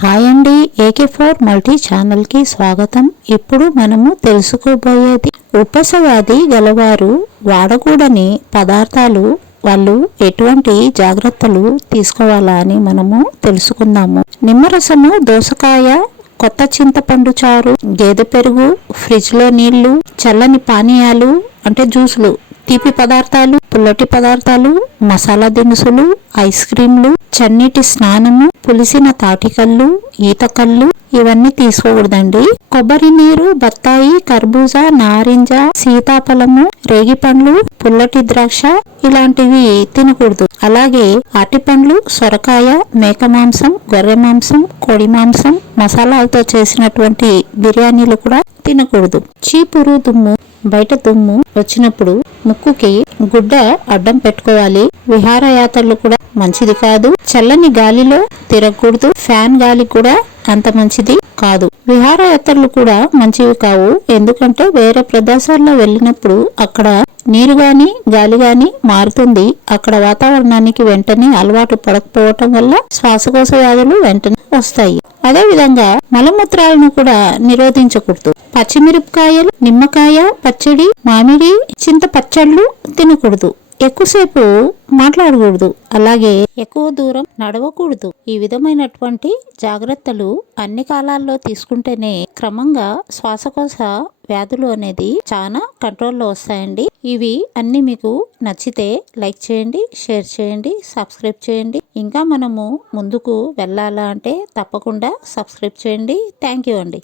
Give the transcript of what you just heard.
Hi అండి, AK4 multi ఛానల్కి స్వాగతం. ఇప్పుడు మనము తెలుసుకోబోయేది ఉపసవ్యాధి గలవారు వాడకూడని పదార్థాలు, వాళ్ళు ఎటువంటి జాగ్రత్తలు తీసుకోవాలా అని మనము తెలుసుకుందాము. నిమ్మరసము, దోసకాయ, కొత్త చింతపండు చారు, గేదె పెరుగు, ఫ్రిడ్జ్లో నీళ్లు, చల్లని పానీయాలు అంటే జ్యూసులు, తీపి పదార్థాలు, పుల్లటి పదార్థాలు, మసాలా దినుసులు, ఐస్ క్రీంలు, చన్నీటి స్నానము, పులిసిన తాటికల్లు, ఈతకల్లు ఇవన్నీ తీసుకోకూడదండి. కొబ్బరి నీరు, బత్తాయి, కర్బూజా, నారింజ, సీతాఫలము, రేగిపండ్లు, పుల్లటి ద్రాక్ష ఇలాంటివి తినకూడదు. అలాగే అరటిపండ్లు, సొరకాయ, మేక మాంసం, గొర్రె మాంసం, కోడి మాంసం, మసాలాలతో చేసినటువంటి బిర్యానీలు కూడా తినకూడదు. చీపురు, దుమ్ము, బయట దుమ్ము వచ్చినప్పుడు ముక్కుకి గుడ్డ అడ్డం పెట్టుకోవాలి. విహారయాత్రలు కూడా మంచిది కాదు. చల్లని గాలిలో తిరగకూడదు. ఫ్యాన్ గాలి కూడా అంత మంచిది కాదు. విహారయాత్రలు కూడా మంచివి కావు. ఎందుకంటే వేరే ప్రదేశాల్లో వెళ్ళినప్పుడు అక్కడ నీరు గాని గాలి గాని మారుతుంది. అక్కడ వాతావరణానికి వెంటనే అలవాటు పడకపోవటం వల్ల శ్వాసకోశ వ్యాధులు వెంటనే వస్తాయి. అదే విధంగా మలమూత్రాలను కూడా నిరోధించకూడదు. పచ్చిమిరపకాయలు, నిమ్మకాయ పచ్చడి, మామిడి, చింత పచ్చళ్ళు తినకూడదు. ఎక్కువసేపు మాట్లాడకూడదు. అలాగే ఎక్కువ దూరం నడవకూడదు. ఈ విధమైనటువంటి జాగ్రత్తలు అన్ని కాలాల్లో తీసుకుంటేనే క్రమంగా శ్వాసకోశ వ్యాధులు అనేది చాలా కంట్రోల్లో వస్తాయండి. ఇవి అన్ని మీకు నచ్చితే లైక్ చేయండి, షేర్ చేయండి, సబ్స్క్రైబ్ చేయండి. ఇంకా మనము ముందుకు వెళ్ళాలా అంటే తప్పకుండా సబ్స్క్రైబ్ చేయండి. థ్యాంక్ యూ అండి.